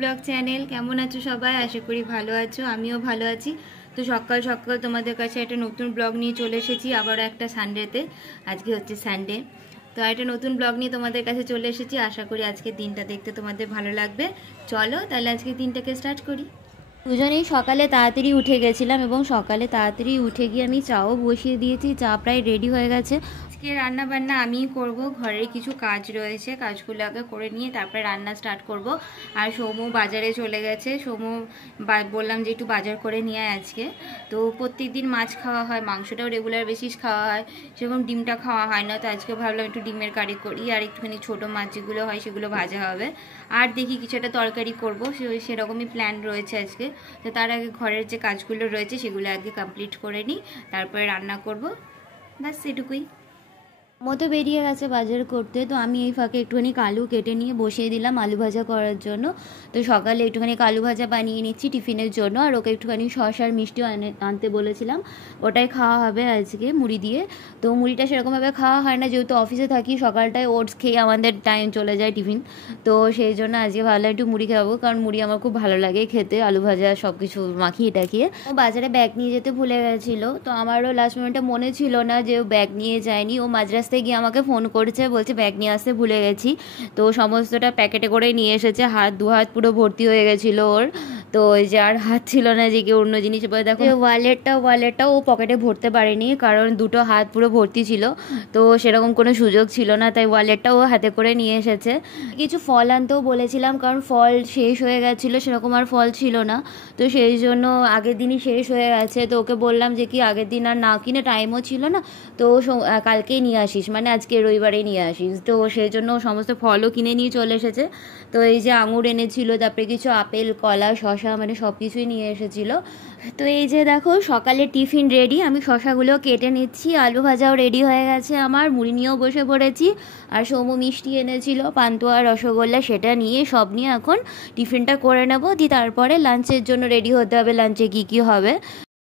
Blog channel. কেমন আছো সবাই? আশা করি ভালো আছো, আমিও ভালো আছি। তো সকাল সকাল তোমাদের কাছে একটা নতুন ব্লগ নিয়ে চলে এসেছি, আবারও একটা সানডেতে। আজকে হচ্ছে সানডে, তো একটা নতুন ব্লগ নিয়ে তোমাদের কাছে চলে এসেছি। আশা করি আজকের দিনটা দেখতে তোমাদের ভালো লাগবে। চলো তাহলে আজকের দিনটাকে স্টার্ট করি। দুজনেই সকালে তাড়াতাড়ি উঠে গেছিলাম এবং সকালে তাড়াতাড়ি উঠে গিয়ে আমি চাও বসিয়ে দিয়েছি। চা প্রায় রেডি হয়ে গেছে। আজকে রান্না বান্না আমিই করব, ঘরের কিছু কাজ রয়েছে, কাজগুলো আগে করে নিয়ে তারপরে রান্না স্টার্ট করব। আর সৌমু বাজারে চলে গেছে। সৌমু বললাম যে একটু বাজার করে নিয়ে আয় আজকে। তো প্রত্যেকদিন মাছ খাওয়া হয়, মাংসটাও রেগুলার বেসিস খাওয়া হয়, সেরকম ডিমটা খাওয়া হয় না। তো আজকে ভাবলাম একটু ডিমের কারি করি, আর একটুখানি ছোটো মাছ যেগুলো হয় সেগুলো ভাজা হবে, আর দেখি কিছু একটা তরকারি করবো, সেরকমই প্ল্যান রয়েছে আজকে। তো তার আগে ঘরের যে কাজগুলো রয়েছে সেগুলো আগে কমপ্লিট করে নিই, তারপরে রান্না করব, ব্যাস এটুকুই। মতো বেরিয়ে গেছে বাজার করতে। তো আমি এই ফাঁকে একটুখানি আলু কেটে নিয়ে বসিয়ে দিলাম আলু ভাজা করার জন্য। তো সকালে একটুখানি আলু ভাজা বানিয়ে নিচ্ছি টিফিনের জন্য, আর ওকে একটুখানি শসা আর মিষ্টিও আনতে বলেছিলাম, ওটাই খাওয়া হবে আজকে মুড়ি দিয়ে। তো মুড়িটা সেরকমভাবে খাওয়া হয় না, যেহেতু অফিসে থাকি, সকালটায় ওটস খেয়ে আমাদের টাইম চলে যায় টিফিন। তো সেই জন্য আজকে ভাবলাম একটু মুড়ি খাবো, কারণ মুড়ি আমার খুব ভালো লাগে খেতে, আলু ভাজা সব কিছু মাখিয়ে টাকিয়ে। ও বাজারে ব্যাগ নিয়ে যেতে ভুলে গেছিলো, তো আমারও লাস্ট মোমেন্টে মনে ছিল না যে ও ব্যাগ নিয়ে যায়নি। ও মাঝ রাস্তায় গিয়ে আমাকে ফোন করেছে, বলছে ব্যাগ নিয়ে আসতে ভুলে গেছি। তো সমস্তটা প্যাকেটে করে নিয়ে এসেছে, দু হাত পুরো ভর্তি হয়ে গেছিলো ওর। তো ওই যে আর হাত ছিল না যে কেউ অন্য জিনিস বলে। দেখো ওয়ালেটটা ও পকেটে ভরতে পারেনি, কারণ দুটো হাত পুরো ভর্তি ছিল, তো সেরকম কোনো সুযোগ ছিল না, তাই ওয়ালেটটাও হাতে করে নিয়ে এসেছে। কিছু ফল আনতেও বলেছিলাম, কারণ ফল শেষ হয়ে গেছিলো, সেরকম আর ফল ছিল না। তো সেই জন্য আগের দিনই শেষ হয়ে গেছে। তো ওকে বললাম যে কি আগের দিন আর না কিনে, টাইমও ছিল না, তো কালকেই নিয়ে আসিস, মানে আজকে রবিবারেই নিয়ে আসিস। তো সেই জন্য সমস্ত ফলও কিনে নিয়ে চলে এসেছে। তো এই যে আঙুর এনেছিল, তারপরে কিছু আপেল, কলা, শশা, মানে সব কিছুই নিয়ে এসেছিলো। তো এই যে দেখো সকালে টিফিন রেডি, আমি শশাগুলো কেটে নিচ্ছি, আলু ভাজাও রেডি হয়ে গেছে আমার, মুড়ি নিয়েও বসে পড়েছি। আর সৌমু মিষ্টি এনেছিল, পান্তুয়া, রসগোল্লা, সেটা নিয়ে সব নিয়ে এখন টিফিনটা করে নেবো, দিয়ে তারপরে লাঞ্চের জন্য রেডি হতে হবে। লাঞ্চে কী কী হবে।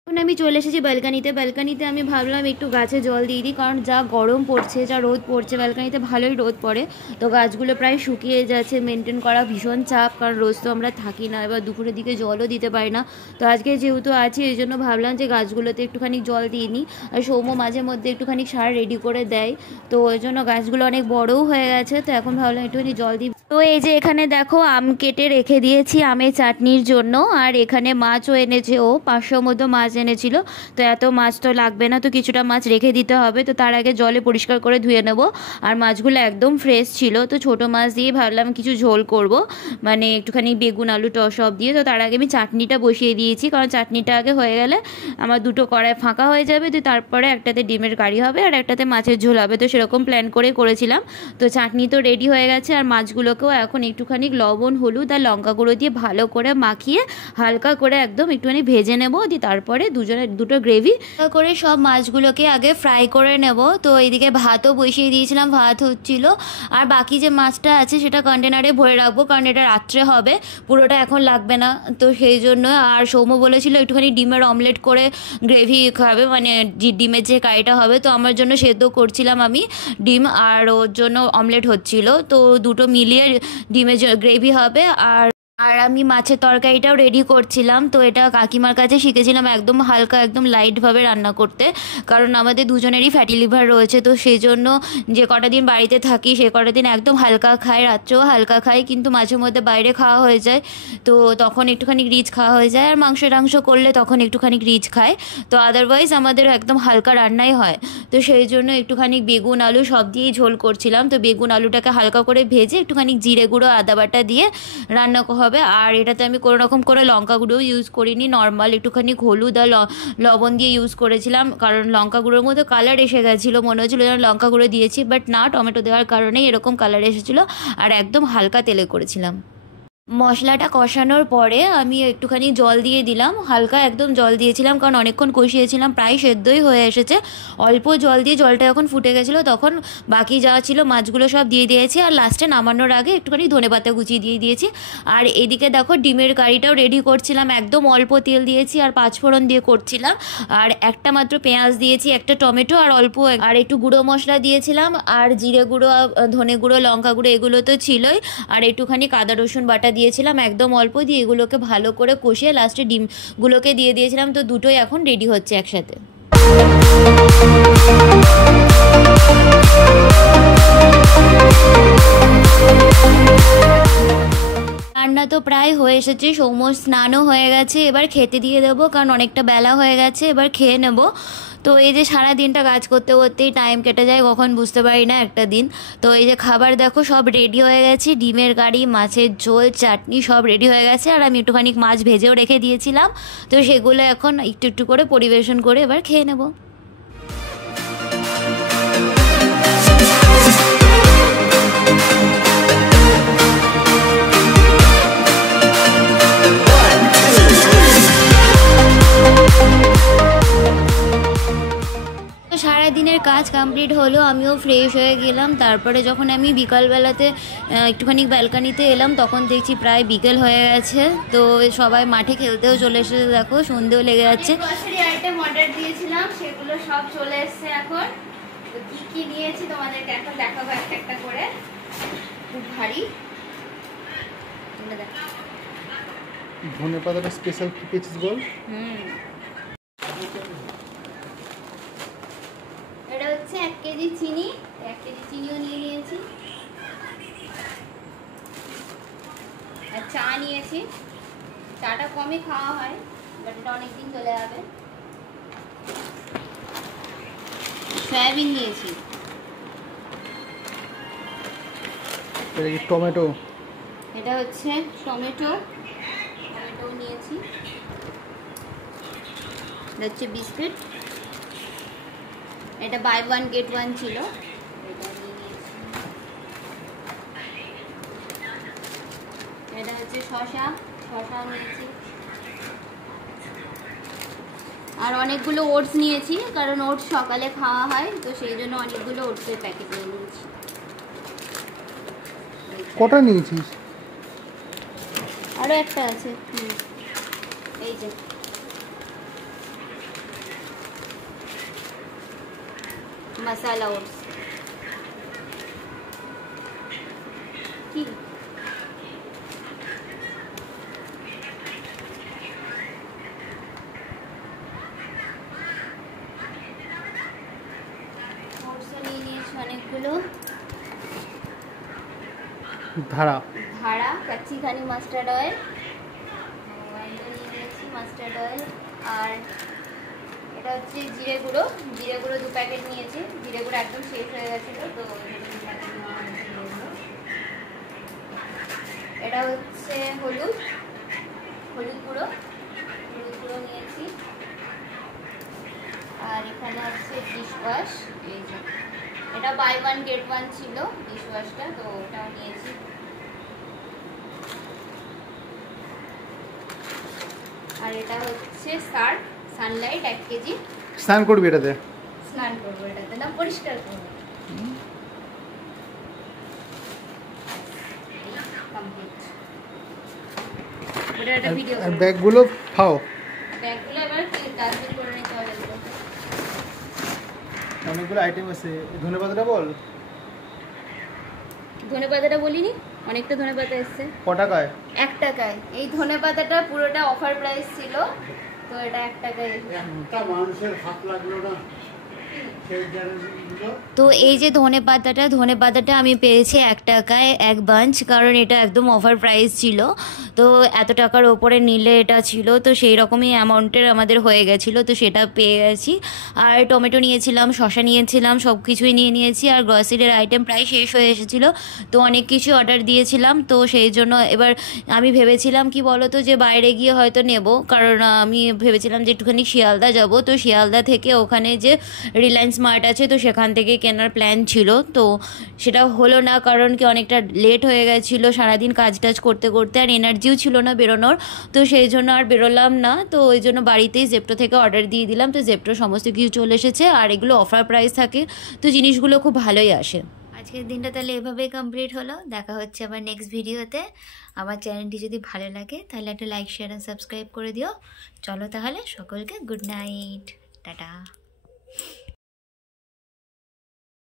এখন আমি চলে এসেছি ব্যালকানিতে আমি ভাবলাম একটু গাছে জল দিয়ে দিই, কারণ যা গরম পড়ছে, যা রোদ পড়ছে, ব্যালকানিতে ভালোই রোদ পড়ে। তো গাছগুলো প্রায় শুকিয়ে যাচ্ছে, মেনটেন করা ভীষণ চাপ, কারণ রোজ তো আমরা থাকি না, এবার দুপুরের দিকে জলও দিতে পারি না। তো আজকে যেহেতু আছি, এই জন্য ভাবলাম যে গাছগুলোতে একটুখানি জল দিয়ে নিই। আর সৌম্য মাঝে মধ্যে একটুখানি সার রেডি করে দেয়, তো ওই জন্য গাছগুলো অনেক বড়ও হয়ে গেছে। তো এখন ভাবলাম একটুখানি জল দিই। তো এই যে এখানে দেখো আম কেটে রেখে দিয়েছি আমের চাটনির জন্য, আর এখানে মাছও এনেছে, ও 500 মতো মাছ এনেছিল। তো এত মাছ তো লাগবে না, তো কিছুটা মাছ রেখে দিতে হবে। তো তার আগে জলে পরিষ্কার করে ধুয়ে নেব। আর মাছগুলো একদম ফ্রেশ ছিল, তো ছোটো মাছ দিয়ে ভাবলাম কিছু ঝোল করব, মানে একটুখানি বেগুন, আলু, সব দিয়ে। তো তার আগে আমি চাটনিটা বসিয়ে দিয়েছি, কারণ চাটনিটা আগে হয়ে গেলে আমার দুটো কড়াই ফাঁকা হয়ে যাবে। তো তারপরে একটাতে ডিমের কারি হবে আর একটাতে মাছের ঝোল হবে। তো সেরকম প্ল্যান করে করেছিলাম। তো চাটনি তো রেডি হয়ে গেছে, আর মাছগুলোকেও এখন একটুখানি লবণ, হলুদ আর লঙ্কা গুঁড়ো দিয়ে ভালো করে মাখিয়ে হালকা করে একদম একটুখানি ভেজে নেব। দিয়ে তারপরে দুটো গ্রেভি করে সব মাছগুলোকে আগে ফ্রাই করে নেব। তো এইদিকে ভাতও বসিয়ে দিয়েছিলাম, ভাত হচ্ছিল। আর বাকি যে মাছটা আছে সেটা কন্টেনারে ভরে রাখবো, কারণ এটা রাত্রে হবে, পুরোটা এখন লাগবে না। তো সেই জন্য। আর সৌম্য বলেছিল একটুখানি ডিমের অমলেট করে গ্রেভি খাবে, মানে ডিমের যে কারিটা হবে। তো আমার জন্য সেদ্ধ করছিলাম আমি ডিম, আর ওর জন্য অমলেট হচ্ছিল। তো দুটো মিলিয়ে ডিমের গ্রেভি হবে। আর আমি মাছের তরকারিটাও রেডি করছিলাম। তো এটা কাকিমার কাছে শিখেছিলাম একদম হালকা, একদম লাইটভাবে রান্না করতে, কারণ আমাদের দুজনেরই ফ্যাটি লিভার রয়েছে। তো সেই জন্য যে কটা দিন বাড়িতে থাকি সে কটা দিন একদম হালকা খাই, রাত্রেও হালকা খাই, কিন্তু মাঝে মধ্যে বাইরে খাওয়া হয়ে যায়, তো তখন একটুখানি রিচ খাওয়া হয়ে যায়। আর মাংস করলে তখন একটুখানি রিচ খায়। তো আদারওয়াইজ আমাদের একদম হালকা রান্নাই হয়। তো সেই জন্য একটুখানি বেগুন, আলু সব দিয়েই ঝোল করছিলাম। তো বেগুন, আলুটাকে হালকা করে ভেজে একটুখানি জিরে গুঁড়ো, আদা বাটা দিয়ে রান্না হবে। আর এটাতে আমি কোনো রকম করে লঙ্কা গুঁড়ো ইউজ করিনি, নর্মাল একটুখানি হলুদ আর লবণ দিয়ে ইউজ করেছিলাম, কারণ লঙ্কা গুঁড়োর মধ্যে কালার এসে গেছিলো, মনে হচ্ছিলো যেন লঙ্কা গুঁড়ো দিয়েছি, বাট না, টমেটো দেওয়ার কারণেই এরকম কালার এসেছিলো। আর একদম হালকা তেলে করেছিলাম। মশলাটা কষানোর পরে আমি একটুখানি জল দিয়ে দিলাম, হালকা একদম জল দিয়েছিলাম, কারণ অনেকক্ষণ কষিয়েছিলাম, প্রায় সেদ্ধই হয়ে এসেছে। অল্প জল দিয়ে জলটা যখন ফুটে গেছিলো তখন বাকি যা ছিল মাছগুলো সব দিয়ে দিয়েছি, আর লাস্টে নামানোর আগে একটুখানি ধনেপাতা কুচি দিয়ে দিয়েছি। আর এদিকে দেখো ডিমের কারিটাও রেডি করছিলাম, একদম অল্প তেল দিয়েছি আর 5 ফোড়ন দিয়ে করছিলাম। আর একটা মাত্র পেঁয়াজ দিয়েছি, একটা টমেটো, আর অল্প আর একটু গুঁড়ো মশলা দিয়েছিলাম, আর জিরে গুঁড়ো, ধনে গুঁড়ো, লঙ্কা গুঁড়ো এগুলো তো ছিলই, আর একটুখানি আদা রসুন বাটা দিয়েছিলাম একদম অল্প, দিয়ে এগুলোকে ভালো করে কষিয়ে লাস্টে ডিমগুলোকে দিয়ে দিয়েছিলাম। তো দুটোই এখন রেডি হচ্ছে একসাথে। রান্না তো প্রায় হয়ে এসেছে, সৌম্য স্নানও হয়ে গেছে, এবার খেতে দিয়ে দেবো কারণ অনেকটা বেলা হয়ে গেছে, এবার খেয়ে নেব। তো এই যে সারা দিনটা কাজ করতে করতেই টাইম কেটে যায়, কখন বুঝতে পারি না একটা দিন। তো এই যে খাবার দেখো সব রেডি হয়ে গেছে, ডিমের কারি, মাছের ঝোল, চাটনি সব রেডি হয়ে গেছে। আর আমি একটুখানি মাছ ভেজেও রেখে দিয়েছিলাম, তো সেগুলো এখন একটু একটু করে পরিবেশন করে এবার খেয়ে নেব। সারাদিনের কাজ কমপ্লিট হলো, আমিও ফ্রেশ হয়ে গেলাম। তারপরে যখন আমি বিকালবেলাতে একটুখানি ব্যালকানিতে এলাম তখন দেখছি প্রায় বিকেল হয়ে গেছে। তো সবাই মাঠে খেলতেও চলে এসেছে, দেখো সন্ধেও লেগে যাচ্ছে। গ্রসারি আইটেম অর্ডার দিয়েছিলাম সেগুলো সব চলে এসছে এখন। তো কী কী নিয়েছি তোমাদেরকে এখন দেখাবো একটা একটা করে। খুব ভারী ধনে পাতাটা স্পেশাল পিচেস গোল। এটা হচ্ছে 1 কেজি চিনি, 1 কেজি চিনিও নিয়ে নিয়েছি। আর চা নিয়েছি, চাটা কমই খাওয়া হয় বাট এটা অনেকদিন চলে যাবে। সয়াবিন নিয়েছি। এটা কি টমেটো? এটা হচ্ছে টমেটো নিয়েছি। এটা হচ্ছে বিস্কিট, এটা বাই 1 get 1 ছিল, এটা নিয়ে নিয়েছি। এটা হচ্ছে শসা নিয়েছি। আর অনেকগুলো ওটস নিয়েছি কারণ ওটস সকালে খাওয়া হয়, তো সেই জন্য অনেকগুলো ওটসের প্যাকেট নিয়ে নিয়েছি। কটা নিয়েছিস? আরও একটা আছে, এই যে মশালা ওটস। কি ওটসও নিয়ে নিয়েছি অনেকগুলো। ধারা কাচ্চি ঘানি মাস্টার্ড অয়েল নিয়ে নিয়েছি, মাস্টার্ড অয়েল। আর এটা হচ্ছে জিরে গুঁড়ো 2 প্যাকেট নিয়েছি। জিরে গুঁড়ো একদম শেষ হয়ে গেছিলো, তো এটা হচ্ছে হলুদ গুঁড়ো নিয়েছি। আর এখানে হচ্ছে ডিশ ওয়াশ, এই যে এটা বাই 1 get 1 ছিল ডিশ ওয়াশটা, তো ওটাও নিয়েছি। আর এটা হচ্ছে সানলাইট 1 কেজি। স্নান করবি এটাতে? স্নান করবো এটাতে, না পরিষ্কার করবো। আর ব্যাগগুলো খাও। ব্যাগগুলো এবার ডাস্টবিন করে নিতে হবে। অনেকগুলো আইটেম আছে। ধনে পাতাটা বল। ধনে পাতাটা বলিনি, অনেকটা ধনে পাতা এসছে। ক টাকায়? 1 টাকায়। এই ধনে পাতাটা পুরোটা অফার প্রাইস ছিল, তো এটা 1 টাকায়। একটা মানুষের হাত লাগলো না। তো এই যে ধনে পাতাটা আমি পেয়েছি 1 টাকায় 1 বাঞ্চ, কারণ এটা একদম অফার প্রাইস ছিল। তো এত টাকার ওপরে নিলে এটা ছিল, তো সেই রকমই অ্যামাউন্টের আমাদের হয়ে গেছিলো, তো সেটা পেয়ে গেছি। আর টমেটো নিয়েছিলাম, শসা নিয়েছিলাম, সব কিছুই নিয়ে নিয়েছি। আর গ্রসারির আইটেম প্রায় শেষ হয়ে এসেছিলো, তো অনেক কিছু অর্ডার দিয়েছিলাম। তো সেই জন্য এবার আমি ভেবেছিলাম কি বলো তো, যে বাইরে গিয়ে হয়তো নেব, কারণ আমি ভেবেছিলাম যে একটুখানি শিয়ালদা যাব। তো শিয়ালদা থেকে ওখানে যে রিলায়েন্স স্মার্ট আছে, তো সেখান থেকে কেনার প্ল্যান ছিল, তো সেটা হলো না কারণ কি অনেকটা লেট হয়ে গেছিলো সারাদিন কাজ করতে করতে, আর এনার্জিও ছিল না বেরোনোর, তো সেই জন্য আর বেরোলাম না। তো ওই জন্য বাড়িতেই জেপ্টো থেকে অর্ডার দিয়ে দিলাম, তো জেপ্টো সমস্ত কিছু চলে এসেছে। আর এগুলো অফার প্রাইস থাকে, তো জিনিসগুলো খুব ভালোই আসে। আজকের দিনটা তাহলে এভাবেই কমপ্লিট হলো। দেখা হচ্ছে আবার নেক্সট ভিডিওতে। আমার চ্যানেলটি যদি ভালো লাগে তাহলে একটা লাইক, শেয়ার আর সাবস্ক্রাইব করে দিও। চলো তাহলে সকলকে গুড নাইট, টাটা।